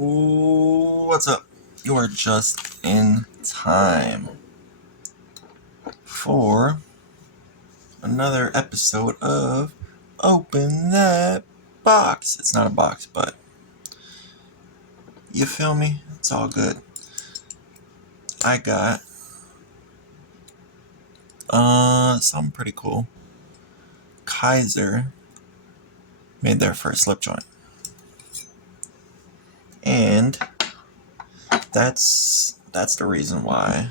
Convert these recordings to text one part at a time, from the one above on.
Ooh, what's up? You are just in time for another episode of Open That Box. It's not a box, but you feel me? It's all good. I got something pretty cool. Kizers made their first slip joint. And that's the reason why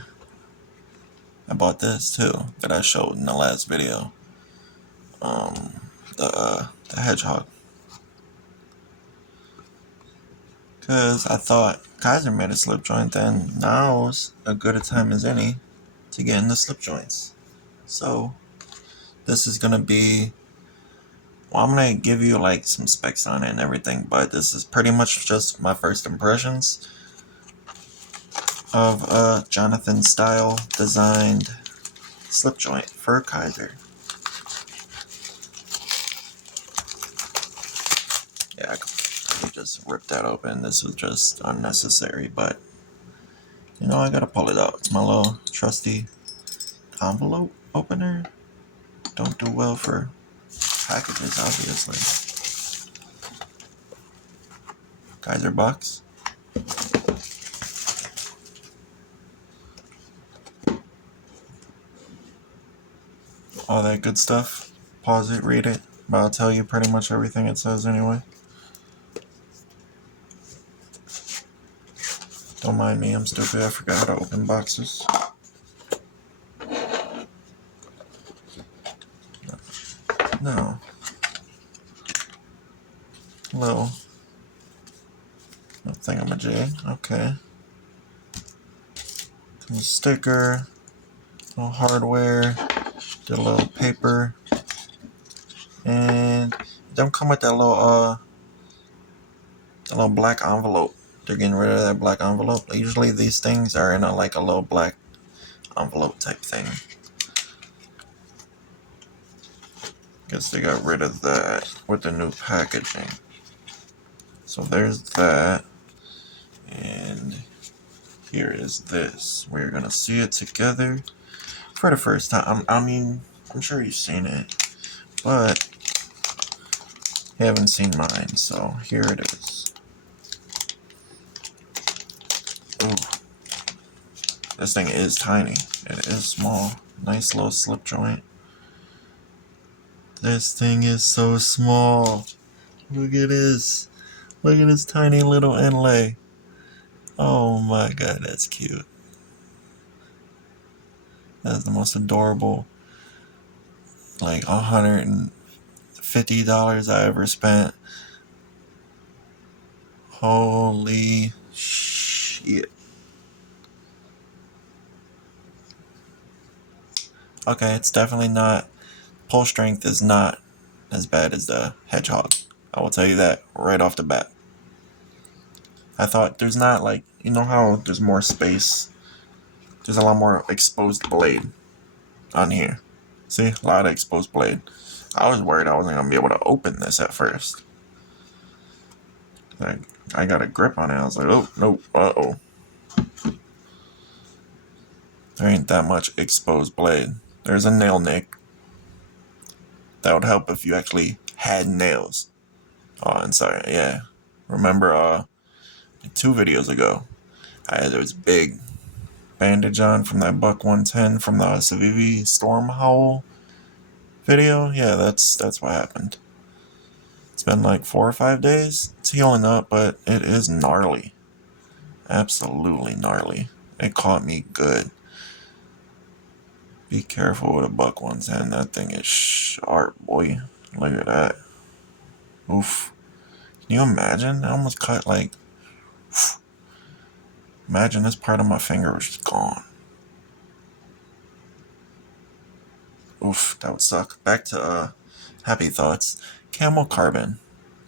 I bought this too, that I showed in the last video. The hedgehog. Because I thought Kizers made a slip joint, then now's as good a time as any to get into slip joints. So this is going to be, well, I'm going to give you like some specs on it and everything, but this is pretty much just my first impressions of a Jonathan style designed slip joint for Kizers. Yeah, I could just rip that open. This was just unnecessary, but you know, I gotta pull it out. It's my little trusty envelope opener. Don't do well for packages, obviously. Kizers box. All that good stuff. Pause it, read it, but I'll tell you pretty much everything it says anyway. Don't mind me, I'm stupid. I forgot how to open boxes. No. Little thingamajig. Okay. Sticker. Little hardware. Did a little paper. And it don't come with that little black envelope. They're getting rid of that black envelope. Usually these things are in a little black envelope type thing. Guess they got rid of that with the new packaging. So there's that. And here is this. We're gonna see it together for the first time. I'm sure you've seen it, but you haven't seen mine. So here it is. Ooh, this thing is tiny. It is small. Nice little slip joint. This thing is so small. Look at this. Look at this tiny little inlay. Oh my god, that's cute. That's the most adorable, like $150 I ever spent. Holy shit. Okay, it's definitely not, pull strength is not as bad as the hedgehog. I will tell you that right off the bat. I thought there's not you know how there's more space? There's a lot more exposed blade on here. See, a lot of exposed blade. I was worried I wasn't going to be able to open this at first. I got a grip on it. I was like, oh, nope, uh-oh. There ain't that much exposed blade. There's a nail nick. That would help if you actually had nails. Oh, and sorry, yeah. Remember, 2 videos ago, I had this big bandage on from that Buck 110 from the Civivi Storm Howl video. Yeah, that's what happened. It's been like 4 or 5 days. It's healing up, but it is gnarly. Absolutely gnarly. It caught me good. Be careful with a Buck 110. That thing is sharp, boy. Look at that. Oof. Can you imagine? I almost cut imagine this part of my finger was just gone. Oof, that would suck. Back to happy thoughts. Camo carbon.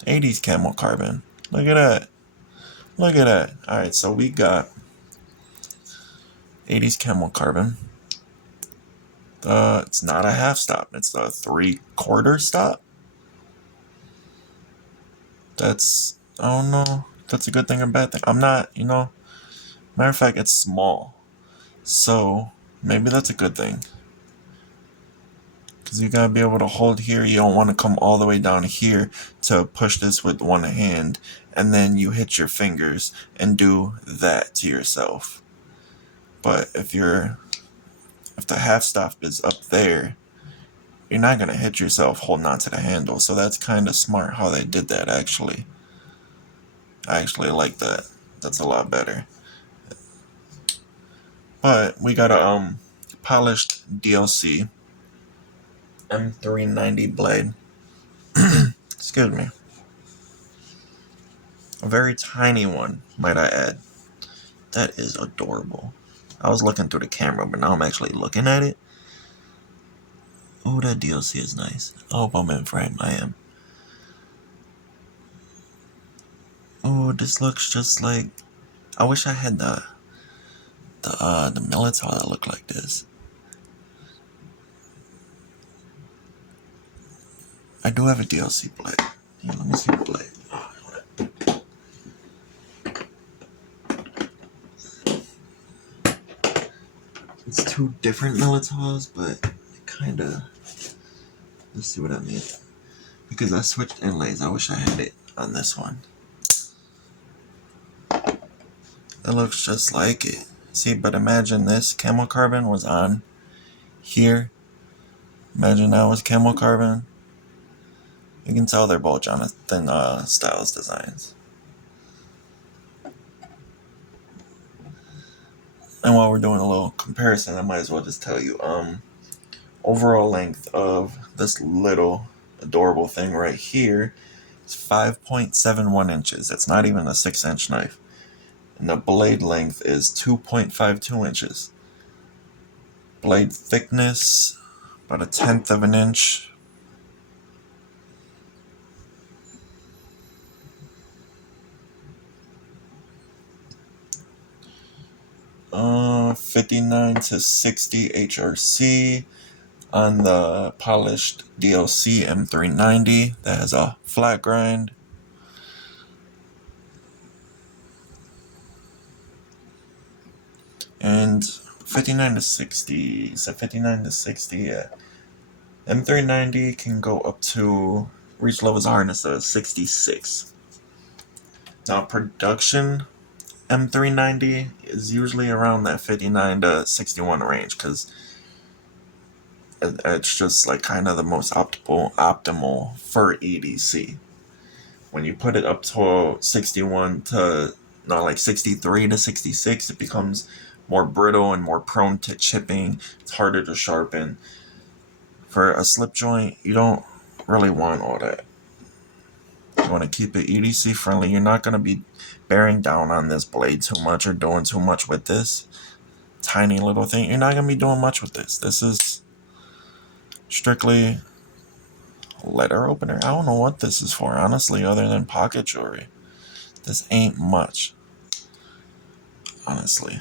80s camo carbon. Look at that. Look at that. Alright, so we got 80s camo carbon. It's not a half stop. It's a 3/4 stop. That's, I don't know. that's a good thing or bad thing. I'm not, matter of fact, it's small. So maybe that's a good thing. Because you gotta be able to hold here. You don't want to come all the way down here to push this with one hand. And then you hit your fingers and do that to yourself. But if the half stop is up there, you're not gonna hit yourself holding onto the handle. So that's kind of smart how they did that actually. I actually like that. That's a lot better. But we got a polished DLC M390 blade. Excuse me. A very tiny one, might I add. That is adorable. I was looking through the camera, but now I'm actually looking at it. Oh, that DLC is nice. I hope I'm in frame. I am. Oh, this looks just like. I wish I had the Militaw that looked like this. I do have a DLC blade. Here, let me see the blade. It's two different Militaws, but it kinda. Let's see what I mean. Because I switched inlays. I wish I had it on this one. It looks just like it. See, but imagine this Camo carbon was on here. Imagine that was Camo carbon. You can tell they're both Jonathan Styles designs. And while we're doing a little comparison, I might as well just tell you, overall length of this little adorable thing right here is 5.71 inches. That's not even a 6-inch knife. And the blade length is 2.52 inches. Blade thickness, about 1/10 of an inch. Uh, 59 to 60 HRC on the polished DLC M390 that has a flat grind. And 59 to 60, so 59 to 60, yeah. M390 can go up to reach levels of hardness of 66. Now, production M390 is usually around that 59 to 61 range because it's just like kind of the most optimal for EDC. When you put it up to 61 to like 63 to 66, it becomes more brittle and more prone to chipping. It's harder to sharpen. For a slip joint, you don't really want all that. You want to keep it EDC friendly. You're not going to be bearing down on this blade too much or doing too much with this tiny little thing. You're not going to be doing much with this. This is strictly letter opener. I don't know what this is for, honestly, other than pocket jewelry. This ain't much, honestly.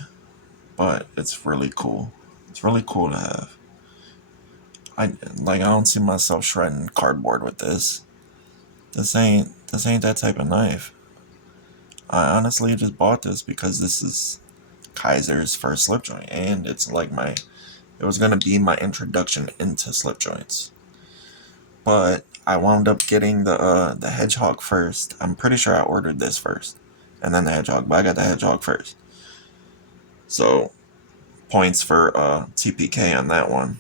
But it's really cool. It's really cool to have. I don't see myself shredding cardboard with this. This ain't that type of knife. I honestly just bought this because this is Kizers' first slip joint, and it's like it was gonna be my introduction into slip joints. But I wound up getting the Hedgehog first. I'm pretty sure I ordered this first, and then the Hedgehog, but I got the Hedgehog first. So points for TPK on that one.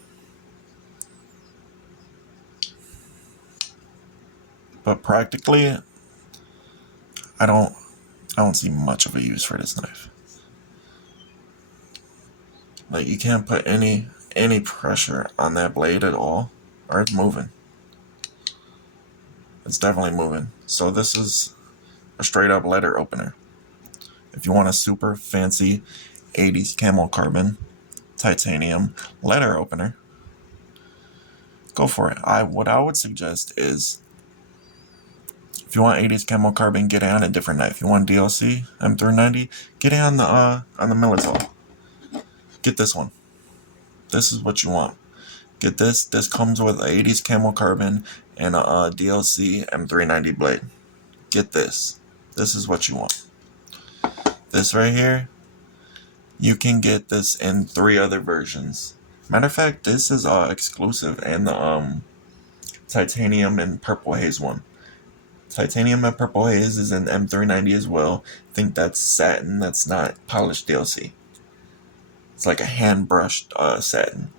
But practically, I don't see much of a use for this knife. Like, you can't put any pressure on that blade at all, or it's moving. It's definitely moving. So this is a straight up letter opener. If you want a super fancy 80s Camo carbon titanium letter opener, go for it. What I would suggest is, if you want 80s Camo carbon, get it on a different knife. If you want DLC M390, get it on the Militaw. Get this one. This is what you want. Get this. This comes with a 80s Camo carbon and a DLC M390 blade. Get this. this is what you want. This right here, you can get this in 3 other versions. Matter of fact, this is exclusive, and the titanium and purple haze one. Titanium and purple haze is in M390 as well. I think that's satin. That's not polished DLC. It's like a hand brushed satin.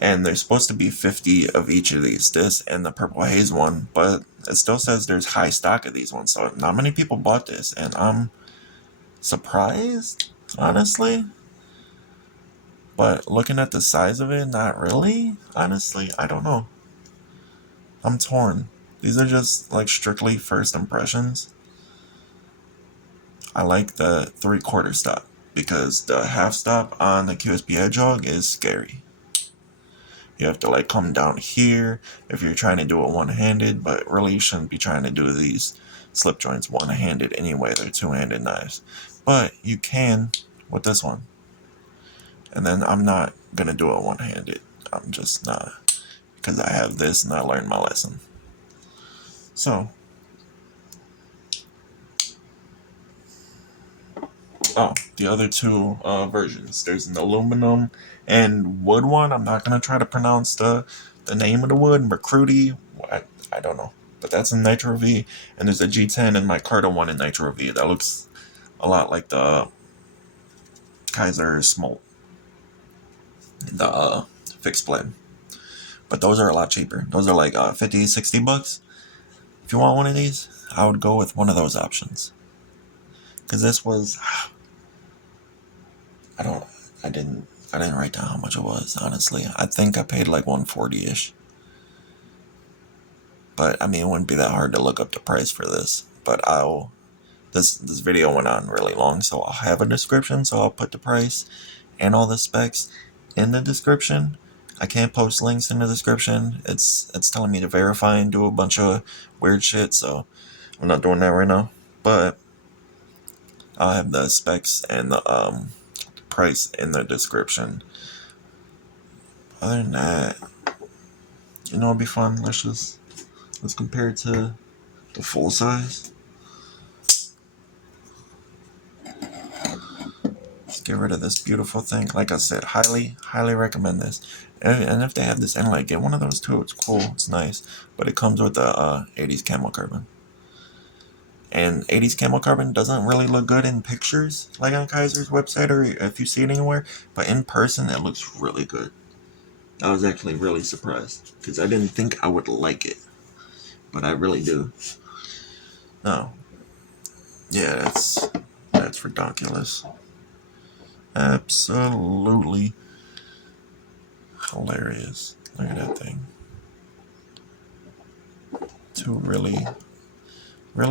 And there's supposed to be 50 of each of these, this and the purple haze one, but it still says there's high stock of these ones, so not many people bought this, and I'm surprised, honestly. But looking at the size of it, not really, honestly. I don't know. I'm torn. These are just like strictly first impressions. I like the 3/4 stop because the half stop on the QSP Hedgehog is scary. You have to like come down here if you're trying to do it one-handed, but really you shouldn't be trying to do these slip joints one-handed anyway. They're two-handed knives. But you can with this one. And then I'm not gonna do it one-handed. I'm just not, because I have this and I learned my lesson. So, oh, the other 2 versions. There's an aluminum and wood one. I'm not gonna try to pronounce the name of the wood. Mercruti. I don't know, but that's in Nitro V. And there's a G10 and my Carta one in Nitro V. That looks a lot like the Kizers Smolt, the fixed blade. But those are a lot cheaper. Those are like 50, 60 bucks. If you want one of these, I would go with one of those options. Because this was, I didn't write down how much it was, honestly. I think I paid like 140-ish. But I mean, it wouldn't be that hard to look up the price for this. But this video went on really long, so I'll have a description, so I'll put the price and all the specs in the description. I can't post links in the description. It's telling me to verify and do a bunch of weird shit, so I'm not doing that right now. But I'll have the specs and the price in the description. Other than that, you know, it'd be fun. Let's compare it to the full size. Let's get rid of this beautiful thing. Like I said, highly recommend this. And if they have this inlay, get one of those too. It's cool. It's nice. But it comes with the 80s camo carbon. And 80s camo carbon doesn't really look good in pictures, like on Kizer's website or if you see it anywhere. But in person, it looks really good. I was actually really surprised because I didn't think I would like it, but I really do. Oh, yeah, that's ridiculous. Absolutely hilarious. Look at that thing. 2 really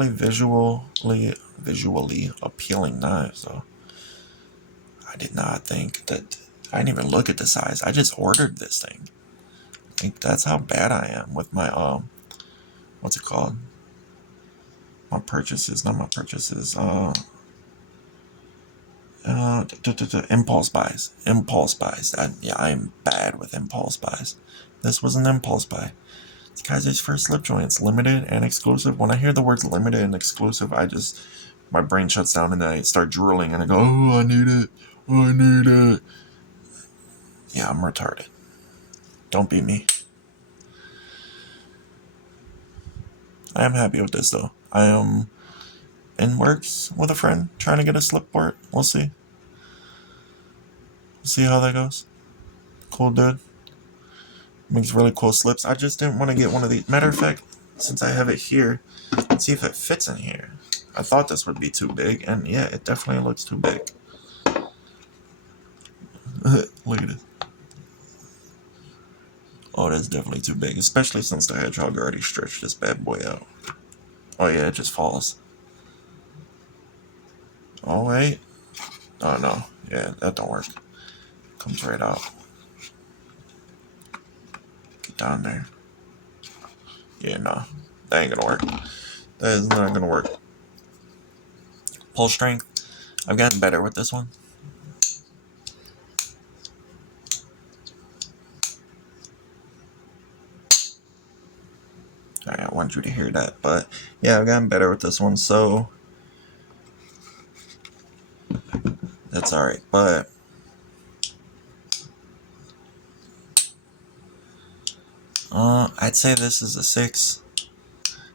visually appealing knives, though. I did not think that. I didn't even look at the size. I just ordered this thing. Like, that's how bad I am with my what's it called? My purchases, not my purchases. Impulse buys. I am bad with impulse buys. This was an impulse buy. It's Kizer's first Slipjoint. It's limited and exclusive. When I hear the words limited and exclusive, my brain shuts down and I start drooling and I go, oh, I need it. Oh, I need it. Yeah, I'm retarded. Don't be me. I am happy with this, though. I am in works with a friend trying to get a slip port. We'll see. See how that goes. Cool dude. Makes really cool slips. I just didn't want to get one of these. Matter of fact, since I have it here, let's see if it fits in here. I thought this would be too big, and yeah, it definitely looks too big. Look at it. Oh, that's definitely too big, especially since the hedgehog already stretched this bad boy out. Oh yeah, it just falls. Oh wait. Oh no. Yeah, that don't work. Comes right out. Get down there. Yeah, no. That ain't gonna work. That is not gonna work. Pull strength. I've gotten better with this one. Alright, I want you to hear that. But yeah, I've gotten better with this one. So it's alright, but I'd say this is a 6.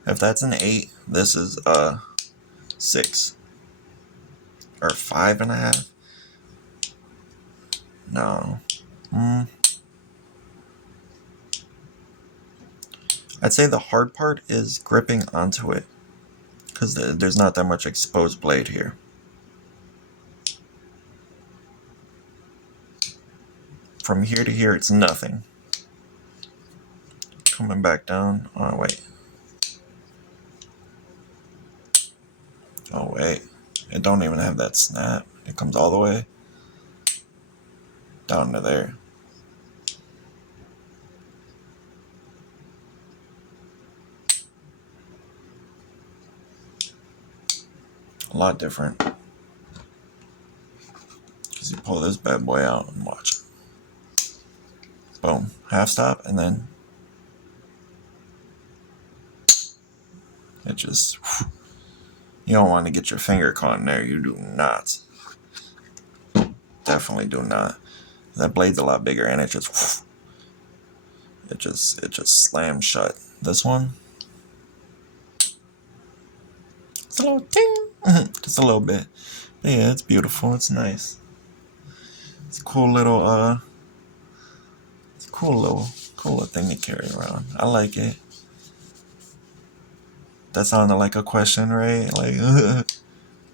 If that's an 8, this is a 6 or 5.5. No. I'd say the hard part is gripping onto it, because there's not that much exposed blade here. From here to here, it's nothing. Coming back down. Oh, wait. Oh, wait. It don't even have that snap. It comes all the way down to there. A lot different. Because you pull this bad boy out and watch it. Boom. Half stop, and then it just... You don't want to get your finger caught in there. You do not. Definitely do not. That blade's a lot bigger, and it just slams shut. This one, it's a little ting, just a little bit. But yeah, it's beautiful. It's nice. It's a cool little cool little thing to carry around. I like it. That sounded like a question, right? Like,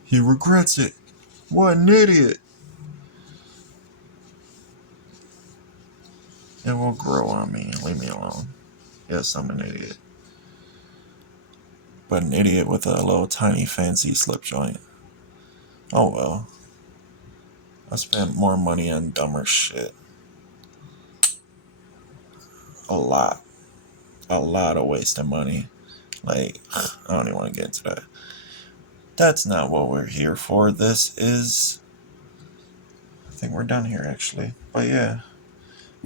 he regrets it. What an idiot. It will grow on me. Leave me alone. Yes, I'm an idiot. But an idiot with a little tiny fancy slip joint. Oh well. I spent more money on dumber shit. A lot of wasted money. Like, I don't even want to get into that. That's not what we're here for. This is... I think we're done here, actually. But yeah.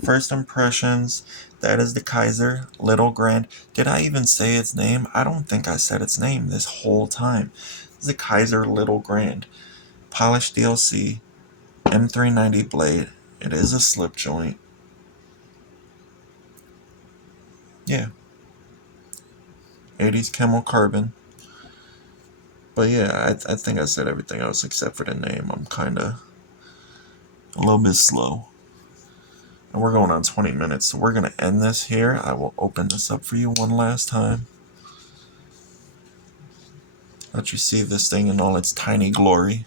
First impressions. That is the Kizer Little Grand. Did I even say its name? I don't think I said its name this whole time. It's the Kizer Little Grand. Polished DLC. M390 blade. It is a slip joint. Yeah. 80s Camo carbon. But yeah, I think I said everything else except for the name. I'm kind of a little bit slow. And we're going on 20 minutes, so we're going to end this here. I will open this up for you one last time. Let you see this thing in all its tiny glory.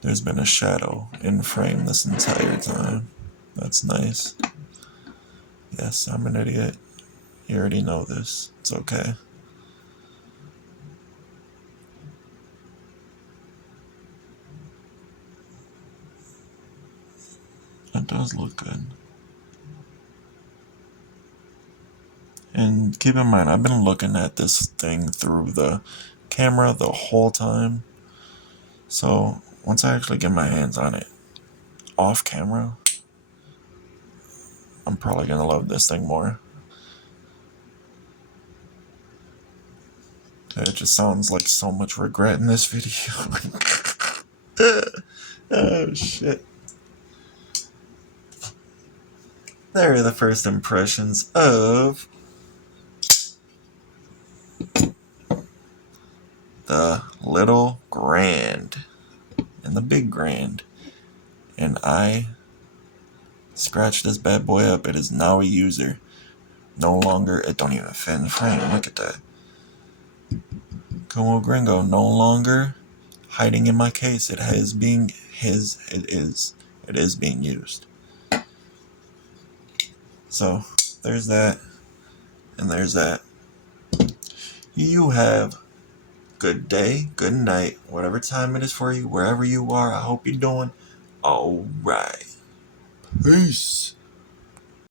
There's been a shadow in frame this entire time. That's nice. Yes, I'm an idiot. You already know this. It's okay. It does look good. And keep in mind, I've been looking at this thing through the camera the whole time. So once I actually get my hands on it off camera, I'm probably going to love this thing more. It just sounds like so much regret in this video. Oh, shit. There are the first impressions of the Little Grand and the Big Grand. And I scratched this bad boy up. It is now a user. No longer, it don't even fit in the frame. Look at that. Como Gringo, no longer hiding in my case. It is being used. So there's that, and there's that. You have good day, good night, whatever time it is for you, wherever you are. I hope you're doing all right. Peace.